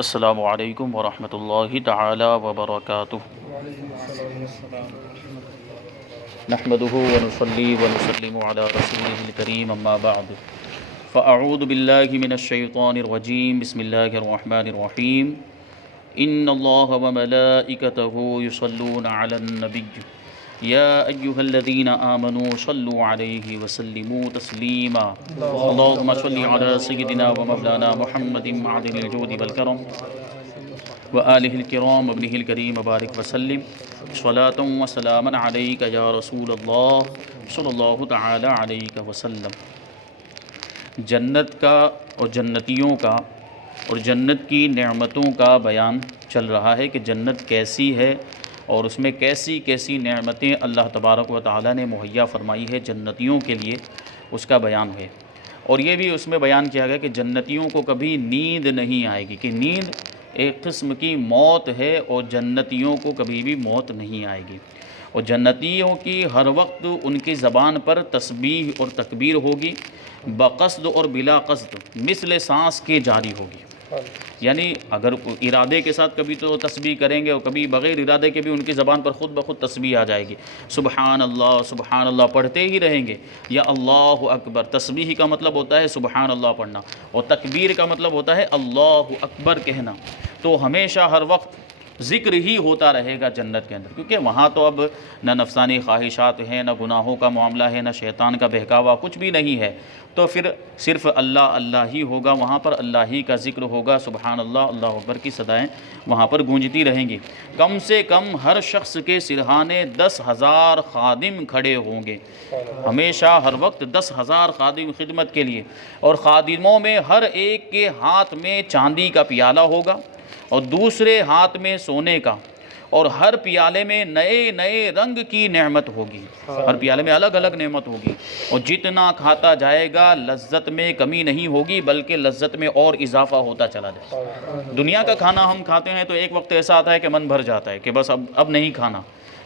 السلام علیکم ورحمۃ اللہ تعالی وبرکاتہ۔ نحمده ونصلي ونسلم على رسوله الكريم اما بعد فاعوذ باللہ من الشیطان الرجیم بسم اللہ الرحمن الرحیم ان اللہ وملائکته یصلون علی النبی یا ایہا الذین آمنوا صلوا علیہ وسلموا تسلیما اللہم صل علی سیدنا ومولانا محمد معدن الجود والکرم وآلہ الکرام وابنہ الکریم وبارک وسلم صلاۃ وسلاما علیک یا رسول اللہ صلی اللہ تعالی علیہ وسلم۔ جنت کا اور جنتیوں کا اور جنت کی نعمتوں کا بیان چل رہا ہے کہ جنت کیسی ہے اور اس میں کیسی کیسی نعمتیں اللہ تبارک و تعالی نے مہیا فرمائی ہے جنتیوں کے لیے، اس کا بیان ہے۔ اور یہ بھی اس میں بیان کیا گیا کہ جنتیوں کو کبھی نیند نہیں آئے گی، کہ نیند ایک قسم کی موت ہے اور جنتیوں کو کبھی بھی موت نہیں آئے گی۔ اور جنتیوں کی ہر وقت ان کی زبان پر تسبیح اور تکبیر ہوگی، بقصد اور بلا قصد مثل سانس کے جاری ہوگی۔ یعنی اگر ارادے کے ساتھ کبھی تو تسبیح کریں گے اور کبھی بغیر ارادے کے بھی ان کی زبان پر خود بخود تسبیح آ جائے گی، سبحان اللہ پڑھتے ہی رہیں گے، یا اللہ اکبر۔ تسبیح کا مطلب ہوتا ہے سبحان اللہ پڑھنا، اور تکبیر کا مطلب ہوتا ہے اللہ اکبر کہنا۔ تو ہمیشہ ہر وقت ذکر ہی ہوتا رہے گا جنت کے اندر، کیونکہ وہاں تو اب نہ نفسانی خواہشات ہیں، نہ گناہوں کا معاملہ ہے، نہ شیطان کا بہکاوا، کچھ بھی نہیں ہے۔ تو پھر صرف اللہ اللہ ہی ہوگا، وہاں پر اللہ ہی کا ذکر ہوگا، سبحان اللہ، اللہ اکبر کی صدائیں وہاں پر گونجتی رہیں گی۔ کم سے کم ہر شخص کے سرہانے 10,000 خادم کھڑے ہوں گے، ہمیشہ ہر وقت 10,000 خادم خدمت کے لیے، اور خادموں میں ہر ایک کے ہاتھ میں چاندی کا پیالہ ہوگا اور دوسرے ہاتھ میں سونے کا، اور ہر پیالے میں نئے نئے رنگ کی نعمت ہوگی، ہر پیالے میں الگ الگ نعمت ہوگی، اور جتنا کھاتا جائے گا لذت میں کمی نہیں ہوگی بلکہ لذت میں اور اضافہ ہوتا چلا جائے گا۔ دنیا کا کھانا ہم کھاتے ہیں تو ایک وقت ایسا آتا ہے کہ من بھر جاتا ہے کہ بس اب نہیں کھانا۔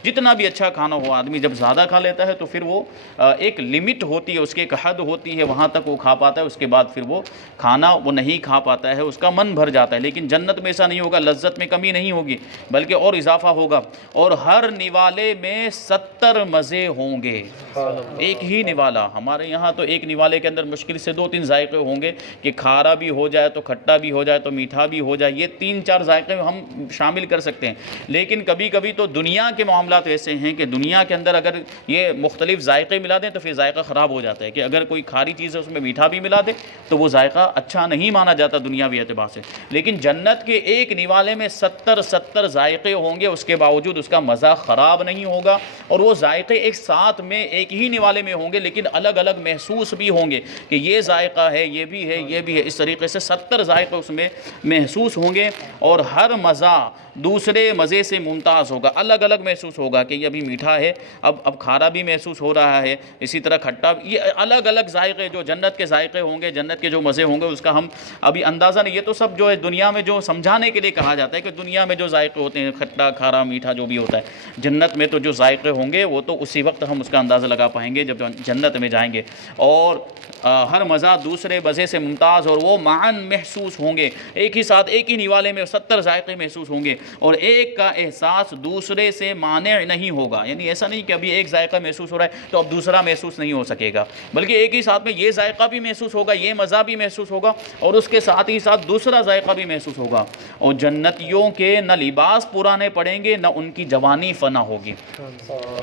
جتنا بھی اچھا کھانا ہو، آدمی جب زیادہ کھا لیتا ہے تو پھر وہ ایک لمٹ ہوتی ہے، اس کی ایک حد ہوتی ہے، وہاں تک وہ کھا پاتا ہے، اس کے بعد پھر وہ کھانا وہ نہیں کھا پاتا ہے، اس کا من بھر جاتا ہے۔ لیکن جنت میں ایسا نہیں ہوگا، لذت میں کمی نہیں ہوگی بلکہ اور اضافہ ہوگا، اور ہر نوالے میں 70 مزے ہوں گے۔ ایک ہی نوالا، ہمارے یہاں تو ایک نوالے کے اندر مشکل سے 2-3 ذائقے ہوں گے، کہ کھارا بھی ہو جائے تو کھٹا بھی ہو جائے تو میٹھا بھی ہو جائے، یہ 3-4 ذائقے ہم شامل کر سکتے ہیں۔ لیکن کبھی کبھی تو دنیا کے معاملات ایسے ہیں کہ دنیا کے اندر اگر یہ مختلف ذائقے ملا دیں تو پھر ذائقہ خراب ہو جاتا ہے، کہ اگر کوئی کھاری چیز ہے اس میں میٹھا بھی ملا دے تو وہ ذائقہ اچھا نہیں مانا جاتا دنیاوی اعتبار سے۔ لیکن جنت کے ایک نوالے میں 70 ذائقے ہوں گے، اس کے باوجود اس کا مزہ خراب نہیں ہوگا، اور وہ ذائقے ایک ساتھ میں ایک ہی نوالے میں ہوں گے لیکن الگ الگ محسوس بھی ہوں گے، کہ یہ ذائقہ ہے، یہ بھی ہے، یہ بھی ہے۔ اس طریقے سے 70 ذائقے اس میں محسوس ہوں گے، اور ہر مزہ دوسرے مزے سے ممتاز ہوگا، الگ الگ محسوس ہوگا، کہ یہ ابھی میٹھا ہے، اب کھارا بھی محسوس ہو رہا ہے، اسی طرح کھٹا، یہ الگ الگ ذائقے جو جنت کے ذائقے ہوں گے، جنت کے جو مزے ہوں گے، اس کا ہم ابھی اندازہ نہیں۔ یہ تو سب جو ہے دنیا میں جو سمجھانے کے لیے کہا جاتا ہے کہ دنیا میں جو ذائقے ہوتے ہیں، کھٹا کھارا میٹھا جو بھی ہوتا ہے، جنت میں تو جو ذائقے ہوں گے وہ تو اسی وقت ہم اس کا اندازہ لگا پائیں گے جب جنت میں جائیں گے، اور ہر مزہ دوسرے مزے سے ممتاز، اور وہ معاً محسوس ہوں گے، ایک ہی ساتھ ایک ہی نوالے میں 70 ذائقے محسوس ہوں گے، اور ایک کا احساس دوسرے سے مانع نہیں ہوگا۔ یعنی ایسا نہیں کہ ابھی ایک ذائقہ محسوس ہو رہا ہے تو اب دوسرا محسوس نہیں ہو سکے گا، بلکہ ایک ہی ساتھ میں یہ ذائقہ بھی محسوس ہوگا، یہ مزہ بھی محسوس ہوگا، اور اس کے ساتھ ہی ساتھ دوسرا ذائقہ بھی محسوس ہوگا۔ اور جنتیوں کے نہ لباس پرانے پڑیں گے، نہ ان کی جوانی فنا ہوگی۔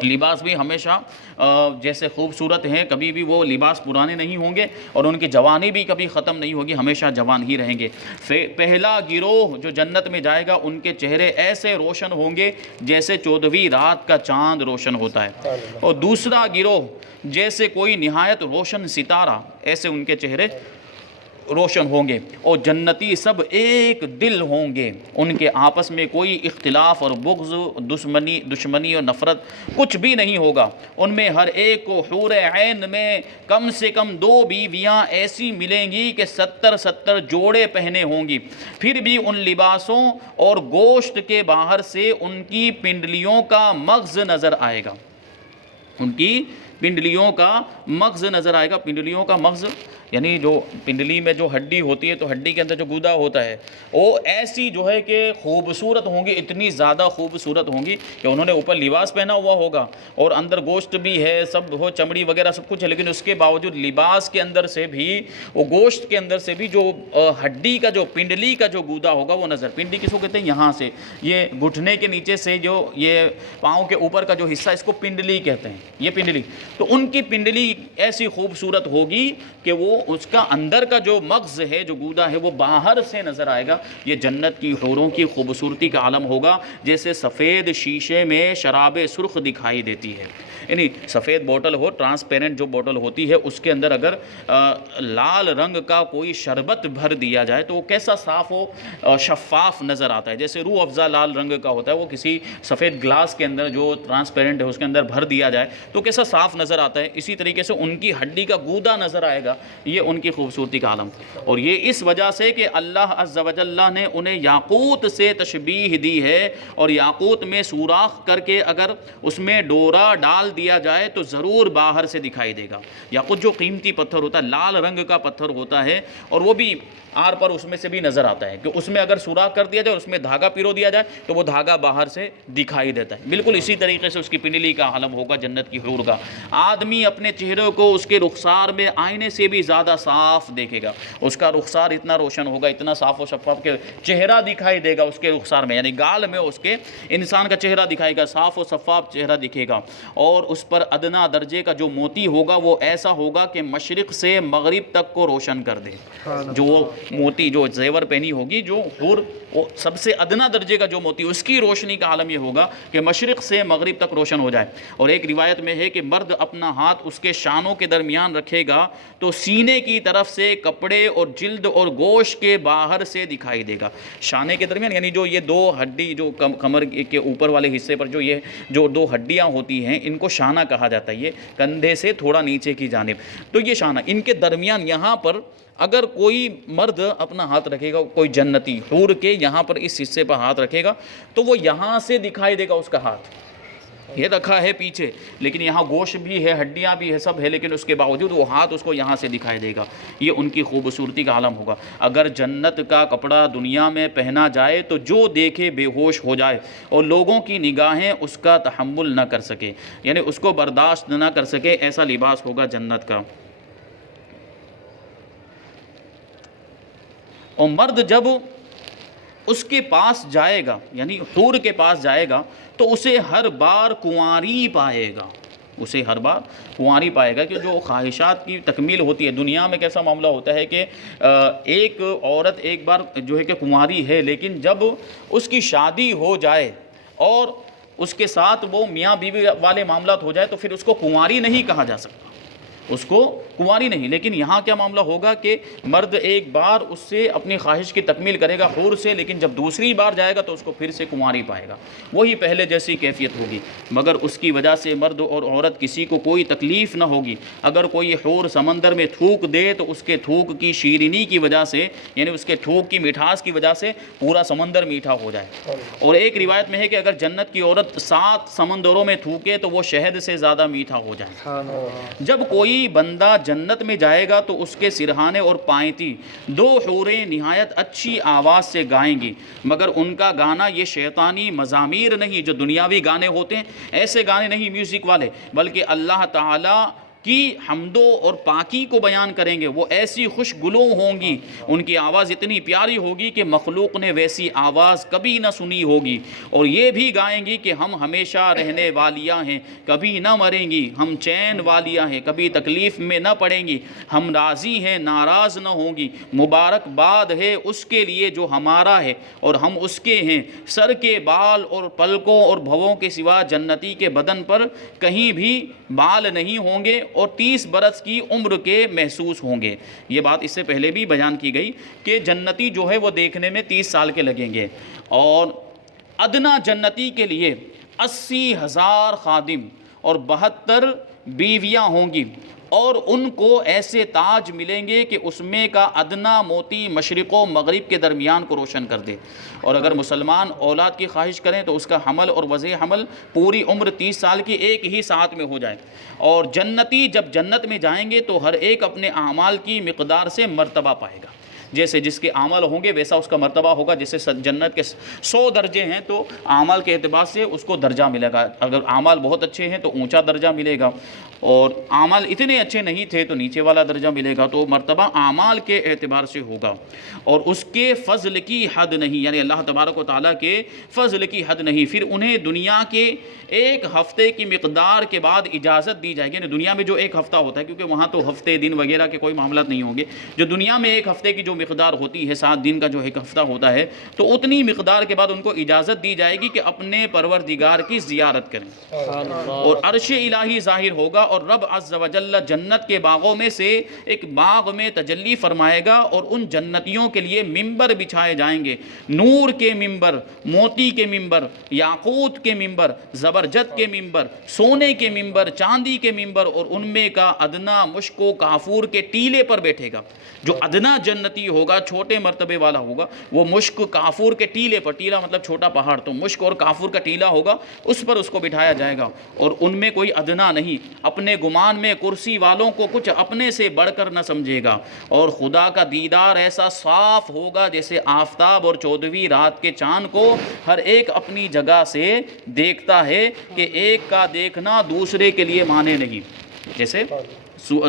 لباس بھی ہمیشہ جیسے خوبصورت ہیں، کبھی بھی وہ لباس پرانے نہیں ہوں گے، اور ان کی جوانی بھی کبھی ختم نہیں ہوگی، ہمیشہ جوان ہی رہیں گے۔ پہلا گروہ جو جنت میں جائے گا ان کے چہرے ایسے روشن ہوں گے جیسے 14ویں رات کا چاند روشن ہوتا ہے، اور دوسرا گروہ جیسے کوئی نہایت روشن ستارہ، ایسے ان کے چہرے روشن ہوں گے، اور جنتی سب ایک دل ہوں گے، ان کے آپس میں کوئی اختلاف اور بغض، دشمنی اور نفرت کچھ بھی نہیں ہوگا۔ ان میں ہر ایک کو حور عین میں کم سے کم 2 بیویاں ایسی ملیں گی کہ 70 جوڑے پہنے ہوں گی، پھر بھی ان لباسوں اور گوشت کے باہر سے ان کی پنڈلیوں کا مغز نظر آئے گا، ان کی پنڈلیوں کا مغز نظر آئے گا۔ پنڈلیوں کا مغز یعنی جو پنڈلی میں جو ہڈی ہوتی ہے تو ہڈی کے اندر جو گودا ہوتا ہے وہ ایسی جو ہے کہ خوبصورت ہوں گی، اتنی زیادہ خوبصورت ہوں گی کہ انہوں نے اوپر لباس پہنا ہوا ہوگا اور اندر گوشت بھی ہے، سب ہو، چمڑی وغیرہ سب کچھ ہے، لیکن اس کے باوجود لباس کے اندر سے بھی، وہ گوشت کے اندر سے بھی جو ہڈی کا جو پنڈلی کا جو گودا ہوگا وہ نظر. پنڈلی کس کو کہتے ہیں؟ یہاں سے یہ گھٹنے کے نیچے سے جو یہ پاؤں کے اوپر کا جو حصہ، اس کو پنڈلی کہتے ہیں، یہ پنڈلی. تو ان کی پنڈلی ایسی خوبصورت ہوگی کہ وہ اس کا اندر کا جو مغز ہے، جو گودا ہے، وہ باہر سے نظر آئے گا. یہ جنت کی حوروں کی خوبصورتی کا عالم ہوگا، جیسے سفید شیشے میں شراب سرخ دکھائی دیتی ہے. یعنی سفید بوٹل ہو، ٹرانسپیرنٹ جو بوٹل ہوتی ہے، اس کے اندر اگر لال رنگ کا کوئی شربت بھر دیا جائے تو وہ کیسا صاف و شفاف نظر آتا ہے. جیسے روح افزا لال رنگ کا ہوتا ہے، وہ کسی سفید گلاس کے اندر جو ٹرانسپیرنٹ ہے اس کے اندر بھر دیا جائے تو کیسا صاف نظر آتا ہے. اسی طریقے سے ان کی ہڈی کا گودا نظر آئے گا. یہ ان کی خوبصورتی کا عالم. اور یہ اس وجہ سے کہ اللہ عز و جل نے انہیں یاقوت سے تشبیہ دی ہے، اور یاقوت میں سوراخ کر کے اگر اس میں ڈورا ڈال دیا جائے تو ضرور باہر سے دکھائی دے گا. یاقوت جو قیمتی پتھر ہوتا ہے، لال رنگ کا پتھر ہوتا ہے، اور وہ بھی آر پر اس میں سے بھی نظر آتا ہے کہ اس میں اگر سوراخ کر دیا جائے اور اس میں دھاگا پیرو دیا جائے تو وہ دھاگا باہر سے دکھائی دیتا ہے. بالکل اسی طریقے سے اس کی پنڈلی کا عالم ہوگا جنت کی حور کا. آدمی اپنے چہرے کو اس کے رخسار میں آئینے سے بھی زیادہ صاف دیکھے گا. اس کا رخسار اتنا روشن ہوگا، اتنا صاف و شفاف کہ چہرہ دکھائی دے گا اس کے رخسار میں، یعنی گال میں اس کے انسان کا چہرہ دکھائے گا، صاف و شفاف چہرہ دکھے گا. اور اس پر ادنا درجے کا جو موتی ہوگا وہ ایسا ہوگا کہ مشرق سے مغرب تک کو روشن کر دے. جو موتی جو زیور پہنی ہوگی جو حور، وہ سب سے ادنا درجے کا جو موتی، اس کی روشنی کا عالم یہ ہوگا کہ مشرق سے مغرب تک روشن ہو جائے. اور ایک روایت میں ہے کہ مرد اپنا ہاتھ اس کے شانوں کے درمیان رکھے گا تو سینے کی طرف سے کپڑے اور جلد اور گوشت کے باہر سے دکھائی دے گا. شانے کے درمیان یعنی جو یہ دو ہڈی جو کمر کے اوپر والے حصے پر جو یہ جو دو ہڈیاں ہوتی ہیں، ان کو شانہ کہا جاتا ہے. یہ کندھے سے تھوڑا نیچے کی جانب، تو یہ شانہ، ان کے درمیان یہاں پر اگر کوئی مرد اپنا ہاتھ رکھے گا، کوئی جنتی حور کے یہاں پر اس حصے پر ہاتھ رکھے گا تو وہ یہاں سے دکھائی دے گا اس کا ہاتھ. یہ رکھا ہے پیچھے، لیکن یہاں گوشت بھی ہے، ہڈیاں بھی ہے، سب ہے، لیکن اس کے باوجود وہ ہاتھ اس کو یہاں سے دکھائی دے گا. یہ ان کی خوبصورتی کا عالم ہوگا. اگر جنت کا کپڑا دنیا میں پہنا جائے تو جو دیکھے بے ہوش ہو جائے، اور لوگوں کی نگاہیں اس کا تحمل نہ کر سکے، یعنی اس کو برداشت نہ کر سکے. ایسا لباس ہوگا جنت کا. اور مرد جب اس کے پاس جائے گا، یعنی حور کے پاس جائے گا، تو اسے ہر بار کنواری پائے گا. اسے ہر بار کنواری پائے گا. کہ جو خواہشات کی تکمیل ہوتی ہے دنیا میں، کیسا معاملہ ہوتا ہے کہ ایک عورت ایک بار جو ہے کہ کنواری ہے، لیکن جب اس کی شادی ہو جائے اور اس کے ساتھ وہ میاں بیوی والے معاملات ہو جائے تو پھر اس کو کنواری نہیں کہا جا سکتا، اس کو کنواری نہیں. لیکن یہاں کیا معاملہ ہوگا کہ مرد ایک بار اس سے اپنی خواہش کی تکمیل کرے گا حور سے، لیکن جب دوسری بار جائے گا تو اس کو پھر سے کنواری پائے گا. وہی پہلے جیسی کیفیت ہوگی، مگر اس کی وجہ سے مرد اور عورت کسی کو کوئی تکلیف نہ ہوگی. اگر کوئی حور سمندر میں تھوک دے تو اس کے تھوک کی شیرینی کی وجہ سے، یعنی اس کے تھوک کی مٹھاس کی وجہ سے پورا سمندر میٹھا ہو جائے. اور ایک روایت میں ہے کہ اگر جنت کی عورت 7 سمندروں میں تھوکے تو وہ شہد سے زیادہ میٹھا ہو جائے. جب کوئی بندہ جنت میں جائے گا تو اس کے سرہانے اور پائنتی 2 حوریں نہایت اچھی آواز سے گائیں گی، مگر ان کا گانا یہ شیطانی مزامیر نہیں جو دنیاوی گانے ہوتے ہیں، ایسے گانے نہیں میوزک والے، بلکہ اللہ تعالی کی حمدوں اور پاکی کو بیان کریں گے. وہ ایسی خوش گلوں ہوں گی، ان کی آواز اتنی پیاری ہوگی کہ مخلوق نے ویسی آواز کبھی نہ سنی ہوگی. اور یہ بھی گائیں گی کہ ہم ہمیشہ رہنے والیاں ہیں، کبھی نہ مریں گی، ہم چین والیاں ہیں، کبھی تکلیف میں نہ پڑیں گی، ہم راضی ہیں، ناراض نہ ہوں گی. مبارک باد ہے اس کے لیے جو ہمارا ہے اور ہم اس کے ہیں. سر کے بال اور پلکوں اور بھووں کے سوا جنتی کے بدن پر کہیں بھی بال نہیں ہوں گے اور 30 برس کی عمر کے محسوس ہوں گے. یہ بات اس سے پہلے بھی بیان کی گئی کہ جنتی جو ہے وہ دیکھنے میں 30 سال کے لگیں گے. اور ادنا جنتی کے لیے 80,000 خادم اور 72 بیویاں ہوں گی. اور ان کو ایسے تاج ملیں گے کہ اس میں کا ادنا موتی مشرق و مغرب کے درمیان کو روشن کر دے۔ اور اگر مسلمان اولاد کی خواہش کریں تو اس کا حمل اور وضع حمل پوری عمر 30 سال کی ایک ہی ساتھ میں ہو جائے۔ اور جنتی جب جنت میں جائیں گے تو ہر ایک اپنے اعمال کی مقدار سے مرتبہ پائے گا، جیسے جس کے اعمال ہوں گے ویسا اس کا مرتبہ ہوگا۔ جیسے جنت کے 100 درجے ہیں تو اعمال کے اعتبار سے اس کو درجہ ملے گا، اگر اعمال بہت اچھے ہیں تو اونچا درجہ ملے گا، اور اعمال اتنے اچھے نہیں تھے تو نیچے والا درجہ ملے گا۔ تو مرتبہ اعمال کے اعتبار سے ہوگا، اور اس کے فضل کی حد نہیں، یعنی اللہ تبارک و تعالیٰ کے فضل کی حد نہیں۔ پھر انہیں دنیا کے ایک ہفتے کی مقدار کے بعد اجازت دی جائے گی، یعنی دنیا میں جو ایک ہفتہ ہوتا ہے، کیونکہ وہاں تو ہفتے دن وغیرہ کے کوئی معاملات نہیں ہوں گے، جو دنیا میں ایک ہفتے کی جو مقدار ہوتی ہے، 7 دن کا جو ایک ہفتہ ہوتا ہے، تو اتنی مقدار کے بعد ان کو اجازت دی جائے گی کہ اپنے پروردگار کی زیارت کریں، اور عرش الہی ظاہر ہوگا، اور رب عز و جل جنت کے باغوں میں سے ایک باغ میں تجلی فرمائے گا، اور ان جنتیوں کے لیے ممبر بچھائے جائیں گے، نور کے ممبر، موتی کے ممبر، یاقوت کے ممبر، زبرجد کے ممبر، سونے کے ممبر، چاندی کے ممبر، اور ان میں کا ادنا مشک و کافور کے ٹیلے پر بیٹھے گا۔ جو ادنا جنتی ہوگا، چھوٹے مرتبے والا ہوگا، وہ مشک کافور کے ٹیلے پر، ٹیلا مطلب چھوٹا پہاڑ، تو مشک اور کافور کا ٹیلا ہوگا، اس پر اس کو بٹھایا جائے گا، اور ان میں کوئی ادنا نہیں، اپنے گمان میں کرسی والوں کو کچھ اپنے سے بڑھ کر نہ سمجھے گا، اور خدا کا دیدار ایسا صاف ہوگا جیسے آفتاب اور 14ویں رات کے چاند کو ہر ایک اپنی جگہ سے دیکھتا ہے، کہ ایک کا دیکھنا دوسرے کے لیے مانے نہیں۔ جیسے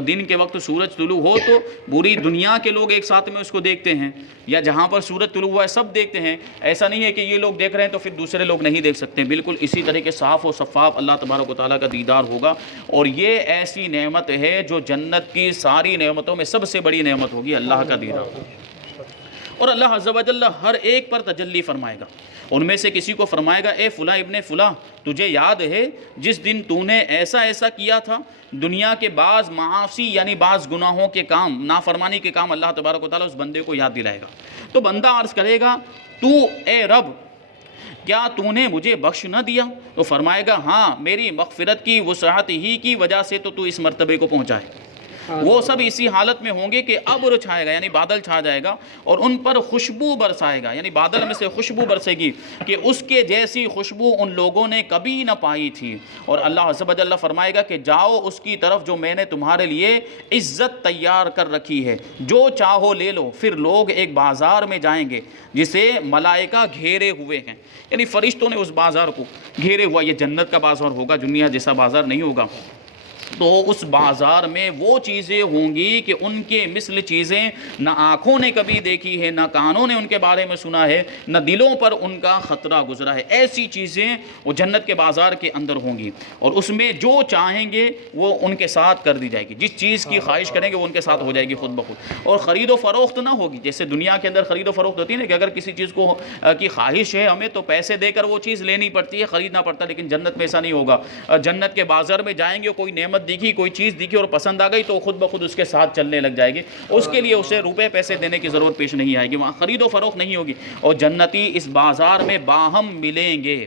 دن کے وقت سورج طلوع ہو تو پوری دنیا کے لوگ ایک ساتھ میں اس کو دیکھتے ہیں، یا جہاں پر سورج طلوع ہوا ہے سب دیکھتے ہیں، ایسا نہیں ہے کہ یہ لوگ دیکھ رہے ہیں تو پھر دوسرے لوگ نہیں دیکھ سکتے، بالکل اسی طرح کے صاف و شفاف اللہ تبارک و تعالیٰ کا دیدار ہوگا۔ اور یہ ایسی نعمت ہے جو جنت کی ساری نعمتوں میں سب سے بڑی نعمت ہوگی، اللہ کا دیدار۔ اور اللہ عز و جل ہر ایک پر تجلی فرمائے گا، ان میں سے کسی کو فرمائے گا، اے فلاں ابن فلاں، تجھے یاد ہے جس دن تو نے ایسا ایسا کیا تھا؟ دنیا کے بعض معاصی یعنی بعض گناہوں کے کام، نافرمانی کے کام اللہ تبارک و تعالیٰ اس بندے کو یاد دلائے گا۔ تو بندہ عرض کرے گا، تو اے رب کیا تو نے مجھے بخش نہ دیا؟ تو فرمائے گا، ہاں، میری مغفرت کی وسعت ہی کی وجہ سے تو اس مرتبے کو پہنچا ہے۔ وہ سب اسی حالت میں ہوں گے کہ ابر چھائے گا، یعنی بادل چھا جائے گا، اور ان پر خوشبو برسائے گا، یعنی بادل میں سے خوشبو برسے گی کہ اس کے جیسی خوشبو ان لوگوں نے کبھی نہ پائی تھی۔ اور اللہ عز و جل فرمائے گا کہ جاؤ اس کی طرف جو میں نے تمہارے لیے عزت تیار کر رکھی ہے، جو چاہو لے لو۔ پھر لوگ ایک بازار میں جائیں گے جسے ملائکہ گھیرے ہوئے ہیں، یعنی فرشتوں نے اس بازار کو گھیرے ہوا، یہ جنت کا بازار ہوگا، دنیا جیسا بازار نہیں ہوگا۔ تو اس بازار میں وہ چیزیں ہوں گی کہ ان کے مثل چیزیں نہ آنکھوں نے کبھی دیکھی ہے، نہ کانوں نے ان کے بارے میں سنا ہے، نہ دلوں پر ان کا خطرہ گزرا ہے۔ ایسی چیزیں وہ جنت کے بازار کے اندر ہوں گی، اور اس میں جو چاہیں گے وہ ان کے ساتھ کر دی جائے گی، جس چیز کی خواہش کریں گے وہ ان کے ساتھ ہو جائے گی خود بخود۔ اور خرید و فروخت نہ ہوگی، جیسے دنیا کے اندر خرید و فروخت ہوتی ہے نا، کہ اگر کسی چیز کو کی خواہش ہے ہمیں تو پیسے دے کر وہ چیز لینی پڑتی ہے، خریدنا پڑتا ہے، لیکن جنت میں ایسا نہیں ہوگا۔ جنت کے بازار میں جائیں گے، کوئی نعمت دکھی، کوئی چیز دکھی اور پسند آ گئی تو خود بخود اس کے ساتھ چلنے لگ جائے گی، اس کے لیے اسے روپے پیسے دینے کی ضرورت پیش نہیں آئے گی، وہاں خرید و فروخت نہیں ہوگی۔ اور جنتی اس بازار میں باہم ملیں گے۔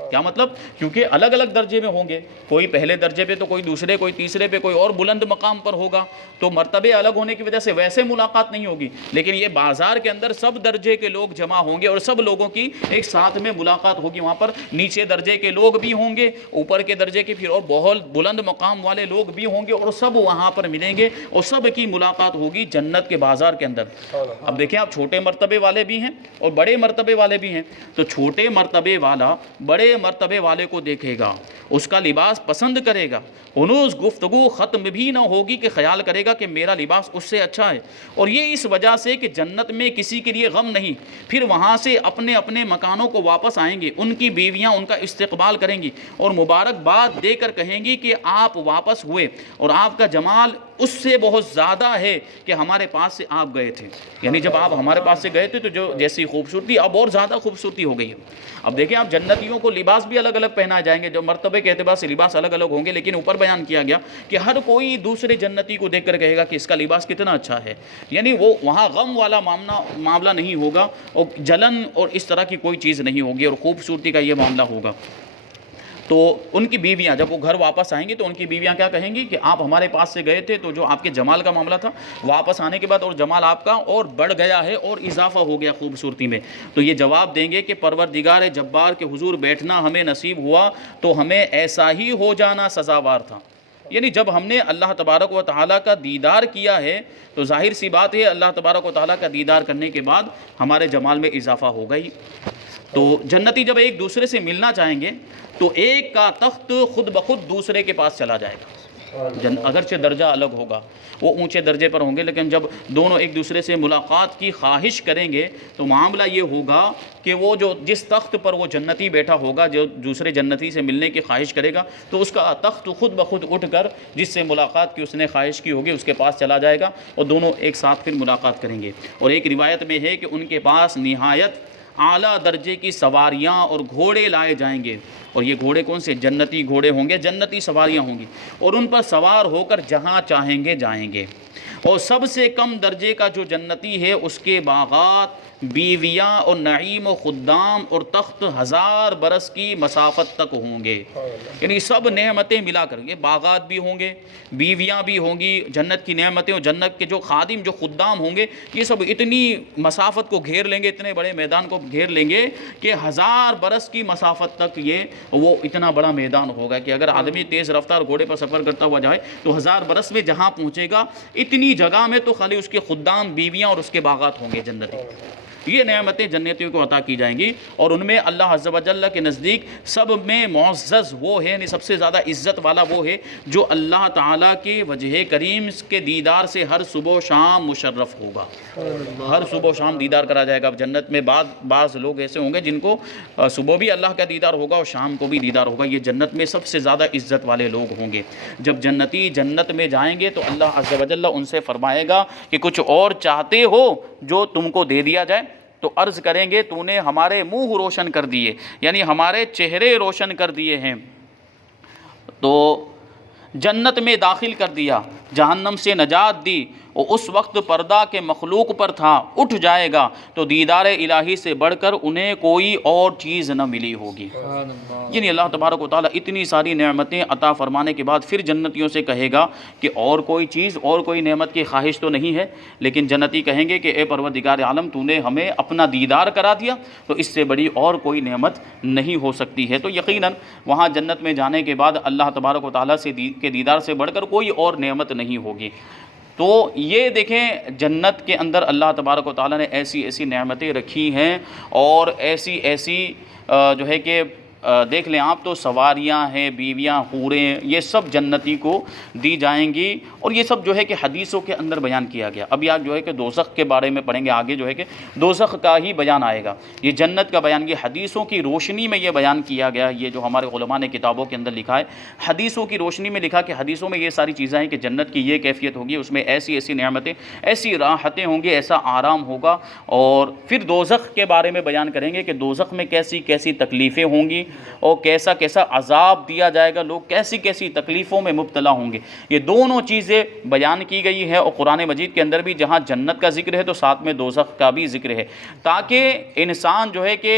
کیا مطلب؟ کیونکہ الگ الگ درجے میں ہوں گے، کوئی پہلے درجے پہ تو کوئی دوسرے، کوئی تیسرے پہ، کوئی اور بلند مقام پر ہوگا، تو مرتبے الگ ہونے کی وجہ سے ویسے ملاقات نہیں ہوگی، لیکن یہ بازار کے اندر سب درجے کے لوگ جمع ہوں گے اور سب لوگوں کی ایک ساتھ میں ملاقات ہوگی۔ وہاں پر نیچے درجے کے لوگ بھی ہوں گے، اوپر کے درجے کے پھر اور بہت بلند مقام والے لوگ بھی ہوں گے، اور سب وہاں پر ملیں گے اور سب کی ملاقات ہوگی جنت کے بازار کے اندر۔ اب دیکھیں، آپ چھوٹے مرتبے والے بھی ہیں اور بڑے مرتبے والے بھی ہیں، تو چھوٹے مرتبے والا بڑے مرتبے والے کو دیکھے گا، اس کا لباس پسند کرے گا، ہنوز گفتگو ختم بھی نہ ہوگی کہ خیال کرے گا کہ میرا لباس اس سے اچھا ہے، اور یہ اس وجہ سے کہ جنت میں کسی کے لیے غم نہیں۔ پھر وہاں سے اپنے اپنے مکانوں کو واپس آئیں گے، ان کی بیویاں ان کا استقبال کریں گی اور مبارکباد دے کر کہیں گی کہ آپ واپس ہوئے اور آپ کا جمال اس سے بہت زیادہ ہے کہ ہمارے پاس سے آپ گئے تھے، یعنی جب آپ ہمارے پاس سے گئے تھے تو جو جیسی خوبصورتی اب اور زیادہ خوبصورتی ہو گئی ہے۔ اب دیکھیں، آپ جنتیوں کو لباس بھی الگ الگ پہنائے جائیں گے، جو مرتبے کے اعتبار سے لباس الگ الگ ہوں گے، لیکن اوپر بیان کیا گیا کہ ہر کوئی دوسرے جنتی کو دیکھ کر کہے گا کہ اس کا لباس کتنا اچھا ہے، یعنی وہ وہاں غم والا معاملہ نہیں ہوگا، اور جلن اور اس طرح کی کوئی چیز نہیں ہوگی، اور خوبصورتی کا یہ معاملہ ہوگا۔ تو ان کی بیویاں جب وہ گھر واپس آئیں گی تو ان کی بیویاں کیا کہیں گی کہ آپ ہمارے پاس سے گئے تھے تو جو آپ کے جمال کا معاملہ تھا واپس آنے کے بعد اور جمال آپ کا اور بڑھ گیا ہے اور اضافہ ہو گیا خوبصورتی میں، تو یہ جواب دیں گے کہ پروردگار جبار کے حضور بیٹھنا ہمیں نصیب ہوا تو ہمیں ایسا ہی ہو جانا سزاوار تھا۔ یعنی جب ہم نے اللہ تبارک و تعالیٰ کا دیدار کیا ہے تو ظاہر سی بات ہے اللہ تبارک و تعالیٰ کا دیدار کرنے کے بعد ہمارے جمال میں اضافہ ہو گئی۔ تو جنتی جب ایک دوسرے سے ملنا چاہیں گے تو ایک کا تخت خود بخود دوسرے کے پاس چلا جائے گا، اگرچہ درجہ الگ ہوگا، وہ اونچے درجے پر ہوں گے، لیکن جب دونوں ایک دوسرے سے ملاقات کی خواہش کریں گے تو معاملہ یہ ہوگا کہ وہ جو جس تخت پر وہ جنتی بیٹھا ہوگا، جو دوسرے جنتی سے ملنے کی خواہش کرے گا تو اس کا تخت خود بخود اٹھ کر جس سے ملاقات کی اس نے خواہش کی ہوگی اس کے پاس چلا جائے گا اور دونوں ایک ساتھ پھر ملاقات کریں گے۔ اور ایک روایت میں ہے کہ ان کے پاس نہایت اعلیٰ درجے کی سواریاں اور گھوڑے لائے جائیں گے، اور یہ گھوڑے کون سے؟ جنتی گھوڑے ہوں گے، جنتی سواریاں ہوں گی، اور ان پر سوار ہو کر جہاں چاہیں گے جائیں گے۔ اور سب سے کم درجے کا جو جنتی ہے اس کے باغات، بیویاں اور نعیم و خدام اور تخت 1000 برس کی مسافت تک ہوں گے۔ یعنی سب نعمتیں ملا کر، یہ باغات بھی ہوں گے، بیویاں بھی ہوں گی، جنت کی نعمتیں اور جنت کے جو خادم جو خدام ہوں گے، یہ سب اتنی مسافت کو گھیر لیں گے، اتنے بڑے میدان کو گھیر لیں گے کہ 1000 برس کی مسافت تک یہ وہ اتنا بڑا میدان ہوگا کہ اگر آدمی تیز رفتار گھوڑے پر سفر کرتا ہوا جائے تو 1000 برس میں جہاں پہنچے گا اتنی جگہ میں تو خالی اس کے خدام، بیویاں اور اس کے باغات ہوں گے جنتی۔ یہ نعمتیں جنتیوں کو عطا کی جائیں گی، اور ان میں اللہ عز و جل کے نزدیک سب میں معزز وہ ہے، یعنی سب سے زیادہ عزت والا وہ ہے جو اللہ تعالیٰ کے وجہ کریم کے دیدار سے ہر صبح و شام مشرف ہوگا۔ ہر صبح و شام دیدار کرا جائے گا۔ جنت میں بعض لوگ ایسے ہوں گے جن کو صبح بھی اللہ کا دیدار ہوگا اور شام کو بھی دیدار ہوگا، یہ جنت میں سب سے زیادہ عزت والے لوگ ہوں گے۔ جب جنتی جنت میں جائیں گے تو اللہ عز و جل ان سے فرمائے گا کہ کچھ اور چاہتے ہو جو تم کو دے دیا جائے؟ تو عرض کریں گے تو نے ہمارے منہ روشن کر دیے، یعنی ہمارے چہرے روشن کر دیے ہیں، تو جنت میں داخل کر دیا، جہنم سے نجات دی، اور اس وقت پردہ کے مخلوق پر تھا، اٹھ جائے گا تو دیدار الہی سے بڑھ کر انہیں کوئی اور چیز نہ ملی ہوگی۔ یعنی اللہ تبارک و تعالیٰ اتنی ساری نعمتیں عطا فرمانے کے بعد پھر جنتیوں سے کہے گا کہ اور کوئی چیز، اور کوئی نعمت کی خواہش تو نہیں ہے، لیکن جنتی کہیں گے کہ اے پروردگار عالم تو نے ہمیں اپنا دیدار کرا دیا تو اس سے بڑی اور کوئی نعمت نہیں ہو سکتی ہے۔ تو یقیناً وہاں جنت میں جانے کے بعد اللہ تبارک و تعالیٰ کے دیدار سے بڑھ کر کوئی اور نعمت نہیں ہوگی۔ تو یہ دیکھیں جنت کے اندر اللہ تبارک و تعالیٰ نے ایسی ایسی نعمتیں رکھی ہیں، اور ایسی ایسی جو ہے کہ دیکھ لیں آپ تو سواریاں ہیں، بیویاں، حوریں، یہ سب جنتی کو دی جائیں گی، اور یہ سب جو ہے کہ حدیثوں کے اندر بیان کیا گیا۔ ابھی آپ جو ہے کہ دوزخ کے بارے میں پڑھیں گے، آگے جو ہے کہ دوزخ کا ہی بیان آئے گا، یہ جنت کا بیان، یہ حدیثوں کی روشنی میں یہ بیان کیا گیا۔ یہ جو ہمارے علماء نے کتابوں کے اندر لکھا ہے، حدیثوں کی روشنی میں لکھا کہ حدیثوں میں یہ ساری چیزیں ہیں کہ جنت کی یہ کیفیت ہوگی، اس میں ایسی ایسی نعمتیں، ایسی راحتیں ہوں گی، ایسا آرام ہوگا۔ اور پھر دوزخ کے بارے میں بیان کریں گے کہ دوزخ میں کیسی کیسی تکلیفیں ہوں گی اور کیسا کیسا عذاب دیا جائے گا، لوگ کیسی کیسی تکلیفوں میں مبتلا ہوں گے۔ یہ دونوں چیزیں بیان کی گئی ہے، اور قرآن مجید کے اندر بھی جہاں جنت کا ذکر ہے تو ساتھ میں دوزخ کا بھی ذکر ہے، تاکہ انسان جو ہے کہ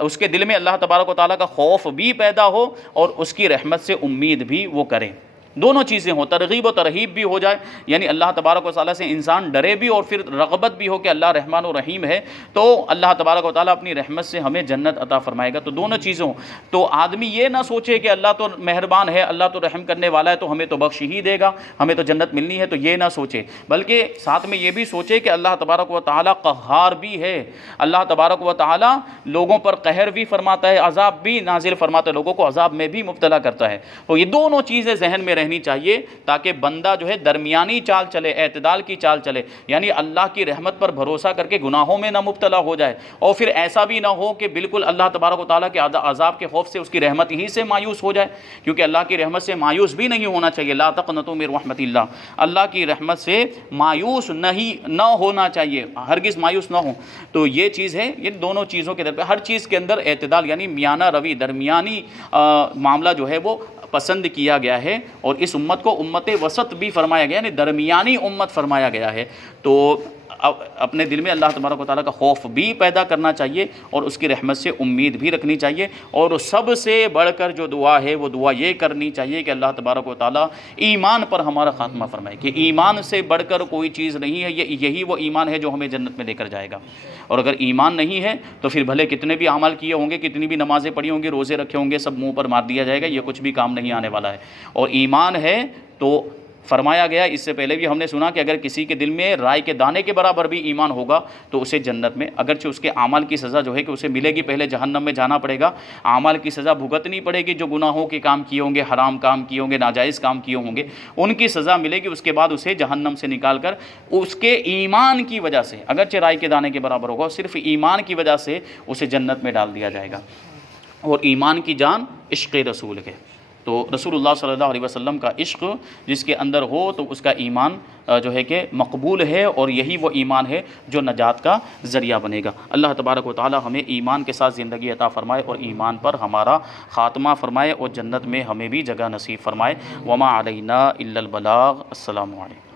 اس کے دل میں اللہ تبارک و تعالیٰ کا خوف بھی پیدا ہو اور اس کی رحمت سے امید بھی وہ کرے، دونوں چیزیں ہوں، ترغیب و ترہیب بھی ہو جائے، یعنی اللہ تبارک و تعالیٰ سے انسان ڈرے بھی اور پھر رغبت بھی ہو کہ اللہ رحمان و رحیم ہے، تو اللہ تبارک و تعالیٰ اپنی رحمت سے ہمیں جنت عطا فرمائے گا۔ تو دونوں چیزیں ہوں، تو آدمی یہ نہ سوچے کہ اللہ تو مہربان ہے، اللہ تو رحم کرنے والا ہے تو ہمیں تو بخش ہی دے گا، ہمیں تو جنت ملنی ہے، تو یہ نہ سوچے، بلکہ ساتھ میں یہ بھی سوچے کہ اللہ تبارک و تعالیٰ قہار بھی ہے، اللہ تبارک و تعالیٰ لوگوں پر قہر بھی فرماتا ہے، عذاب بھی نازل فرماتا ہے، لوگوں کو عذاب میں بھی مبتلا کرتا ہے۔ تو یہ دونوں چیزیں ذہن میں رہنی چاہیے تاکہ بندہ جو ہے درمیانی چال چلے، اعتدال کی چال چلے، یعنی اللہ کی رحمت پر بھروسہ کر کے گناہوں میں نہ مبتلا ہو جائے، اور پھر ایسا بھی نہ ہو کہ بالکل اللہ تبارک و تعالیٰ کے عذاب کے خوف سے اس کی رحمت ہی سے مایوس ہو جائے، کیونکہ اللہ کی رحمت سے مایوس بھی نہیں ہونا چاہیے، لا تقنطوا من رحمت اللہ، اللہ کی رحمت سے مایوس نہ ہونا چاہیے، ہرگز مایوس نہ ہو۔ تو یہ چیز ہے، یہ دونوں چیزوں کے درمیان ہر چیز کے اندر اعتدال، یعنی میانہ روی، درمیانی معاملہ جو ہے وہ پسند کیا گیا ہے، اور اس امت کو امت وسط بھی فرمایا گیا، یعنی درمیانی امت فرمایا گیا ہے۔ تو اپنے دل میں اللہ تبارک و تعالیٰ کا خوف بھی پیدا کرنا چاہیے اور اس کی رحمت سے امید بھی رکھنی چاہیے، اور سب سے بڑھ کر جو دعا ہے وہ دعا یہ کرنی چاہیے کہ اللہ تبارک و تعالیٰ ایمان پر ہمارا خاتمہ فرمائے، کہ ایمان سے بڑھ کر کوئی چیز نہیں ہے، یہی وہ ایمان ہے جو ہمیں جنت میں لے کر جائے گا۔ اور اگر ایمان نہیں ہے تو پھر بھلے کتنے بھی اعمال کیے ہوں گے، کتنی بھی نمازیں پڑھی ہوں گی، روزے رکھے ہوں گے، سب منہ پر مار دیا جائے گا، یہ کچھ بھی کام نہیں آنے والا ہے۔ اور ایمان ہے تو فرمایا گیا، اس سے پہلے بھی ہم نے سنا کہ اگر کسی کے دل میں رائے کے دانے کے برابر بھی ایمان ہوگا تو اسے جنت میں، اگرچہ اس کے اعمال کی سزا جو ہے کہ اسے ملے گی، پہلے جہنم میں جانا پڑے گا، اعمال کی سزا بھگتنی پڑے گی، جو گناہوں کے کام کیے ہوں گے، حرام کام کیے ہوں گے، ناجائز کام کیے ہوں گے، ان کی سزا ملے گی، اس کے بعد اسے جہنم سے نکال کر اس کے ایمان کی وجہ سے، اگرچہ رائے کے دانے کے برابر ہوگا، صرف ایمان کی وجہ سے اسے جنت میں ڈال دیا جائے گا۔ اور ایمان کی جان عشق رسول ہے، تو رسول اللہ صلی اللہ علیہ وسلم کا عشق جس کے اندر ہو تو اس کا ایمان جو ہے کہ مقبول ہے، اور یہی وہ ایمان ہے جو نجات کا ذریعہ بنے گا۔ اللہ تبارک و تعالی ہمیں ایمان کے ساتھ زندگی عطا فرمائے اور ایمان پر ہمارا خاتمہ فرمائے، اور جنت میں ہمیں بھی جگہ نصیب فرمائے۔ وما علینا الا البلاغ۔ السلام علیکم۔